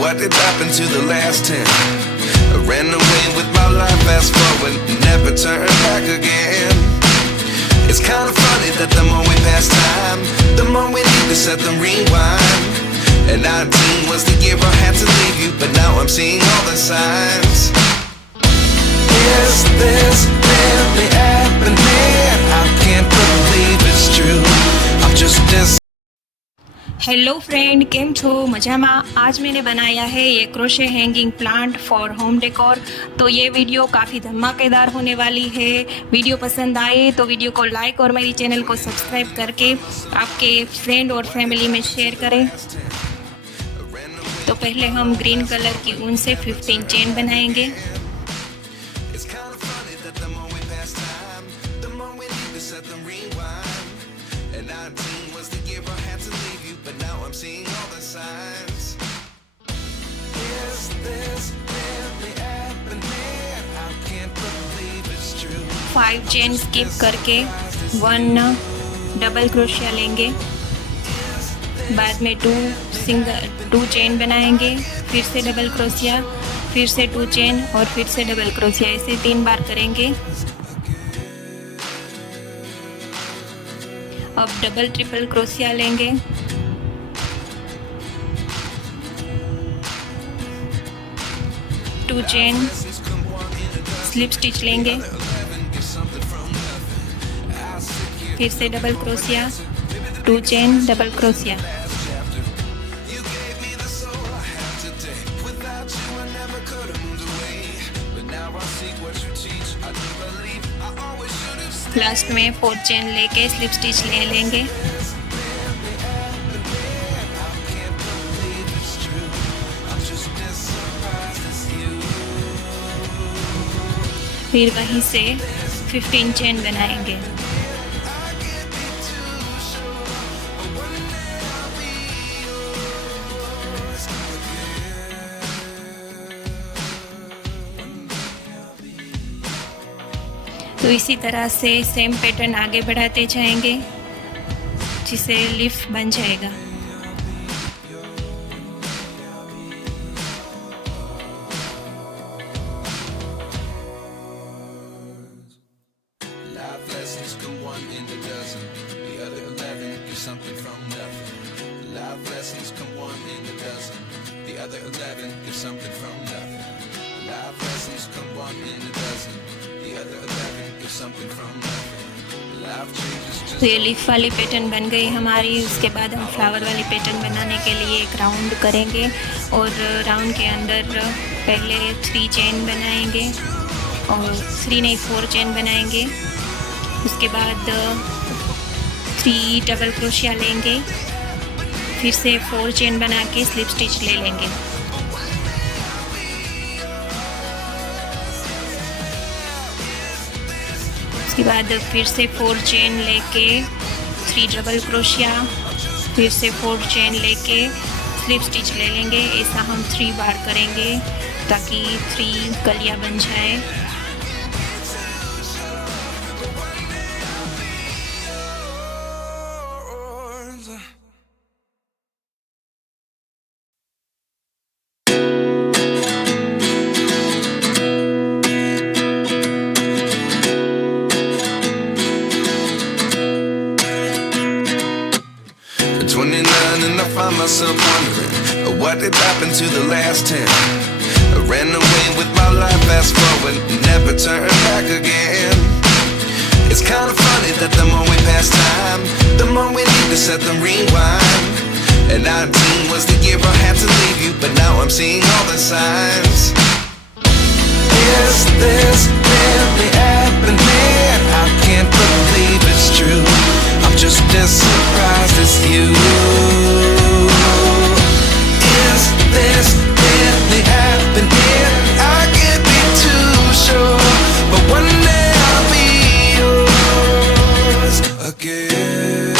What did happen to the last 10? I ran away with my life, fast forward, never turn back again. It's kind of funny that the more we pass time, the more we need to set them rewind. And 19 was the year I had to leave you, but now I'm seeing all the signs. Is this really happening? I can't believe it's true. I'm just hello friend, केम छो? मजामा। आज मैंने बनाया है ये crochet hanging plant for home decor. तो ये वीडियो काफ़ी धमाकेदार होने वाली है। वीडियो पसंद आए तो वीडियो को लाइक और मेरी चैनल को सब्सक्राइब करके आपके फ्रेंड और फैमिली में शेयर करें। तो पहले हम ग्रीन कलर की ऊन से 15 चेन बनाएंगे। seeing all the signs. Is this really happening? I can't believe it's true. 5 chain skip करके 1 डबल क्रोशिया लेंगे। बाद में 2 चेन बनाएंगे, फिर से डबल क्रोशिया, फिर से 2 चेन और फिर से डबल क्रोशिया। ऐसे 3 बार करेंगे। अब डबल ट्रिपल क्रोशिया लेंगे। टू चेन स्लिप स्टिच लेंगे, फिर से double crochet, 2 chain double crochet. Last में 4 चेन लेके स्लिप स्टिच ले लेंगे। फिर वहीं से 15 चेन बनाएंगे। तो इसी तरह से सेम पैटर्न आगे बढ़ाते जाएंगे, जिससे लीफ बन जाएगा। Something from nothing. Life lessons come 1 in a dozen. The other 11 give something from nothing. Life lessons come 1 in a dozen. The other 11 give something from nothing. Life changes just. तो ये leaf वाली pattern बन गई हमारी। उसके बाद हम flower वाली पैटर्न बनाने के लिए एक राउंड करेंगे और राउंड के अंदर पहले 3 चेन बनाएंगे और 3 नहीं 4 चेन बनाएंगे। उसके बाद 3 डबल क्रोशिया लेंगे, फिर से 4 चेन बना के स्लिप स्टिच ले लेंगे। उसके बाद फिर से 4 चेन लेके 3 डबल क्रोशिया, फिर से 4 चेन लेके स्लिप स्टिच ले लेंगे। ऐसा हम 3 बार करेंगे ताकि 3 कलियाँ बन जाए। And I find myself wondering what did happen to the last 10. I ran away with my life, fast forward, never turn back again. It's kind of funny that the more we pass time, the more we need to set them rewind. And 19 was the year I had to leave you, but now I'm seeing all the signs. Is this really happening? I can't believe it's true. I'm just as surprised as you. Is this really happening? I can't be too sure, but one day I'll be yours again.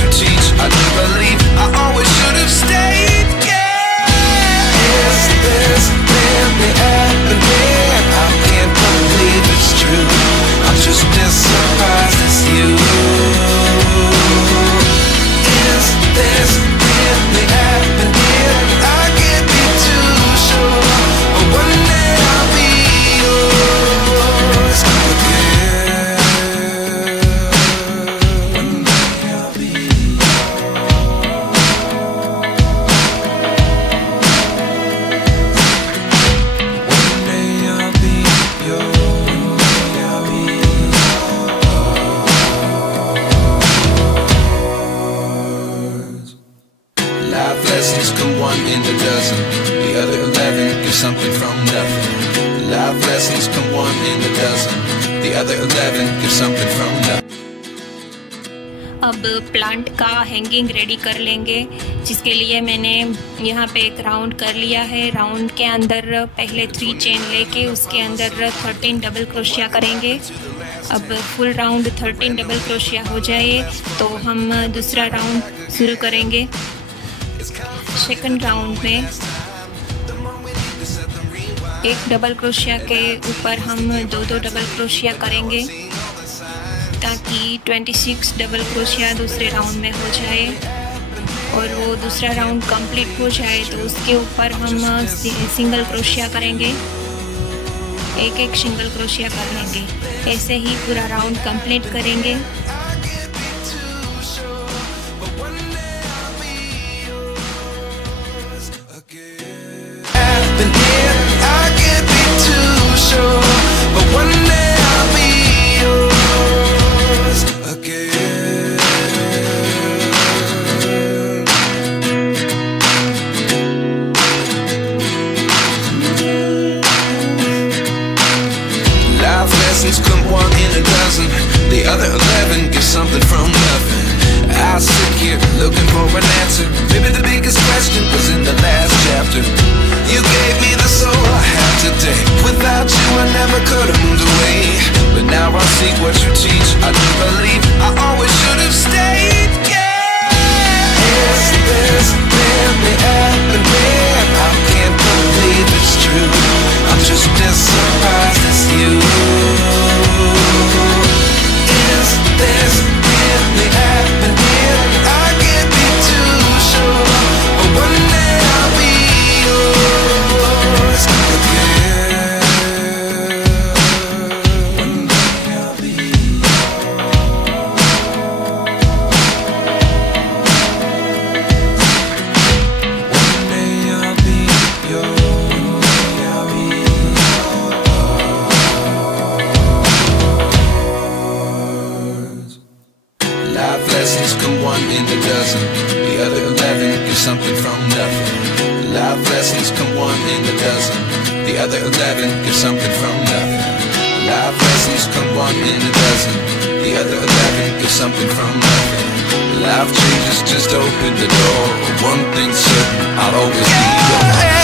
you teach. I do believe I always should have stayed. Yeah. Is this really happening? I can't believe it's true. I'm just as surprised as you. Is this really happening? I can't be too sure. But one day I'll be yours again. One day I'll be Life lessons come one in a dozen. The other 11 give something from nothing. Life lessons come one in a dozen. The other 11 give something from nothing. अब plant का hanging ready कर लेंगे, जिसके लिए मैंने यहाँ पे एक राउंड कर लिया है। राउंड के अंदर पहले 3 चेन लेके उसके अंदर 13 डबल क्रोशिया करेंगे। अब फुल राउंड 13 डबल क्रोशिया हो जाए तो हम दूसरा राउंड शुरू करेंगे। सेकंड राउंड में एक डबल क्रोशिया के ऊपर हम 2 डबल क्रोशिया करेंगे ताकि 26 डबल क्रोशिया दूसरे राउंड में हो जाए। और वो दूसरा राउंड कंप्लीट हो जाए तो उसके ऊपर हम सिंगल क्रोशिया करेंगे, एक सिंगल क्रोशिया कर लेंगे। ऐसे ही पूरा राउंड कंप्लीट करेंगे। I can't be too sure, but one day I'll be yours again. Life lessons come one in a dozen. The other 11 give something from nothing. I sit here looking for an answer. Maybe the biggest question was in the last chapter. You gave me the soul I have today. Without you I never could have moved away. But now I see what you teach. I do believe I always should have stayed. Yeah. Is this really happening? I can't believe it's true. I'm just as surprised as you. Is this really happening? I can't be too sure. But one day I'll be yours again. One day I'll be One day I'll be yours. Life lessons come one in a dozen. The other 11 give something from nothing. Life lessons come one in a dozen. The other 11 give something from nothing. Life lessons come one in a dozen. The other 11 give something from nothing. Life changes just open the door. One thing's certain, I'll always be yours.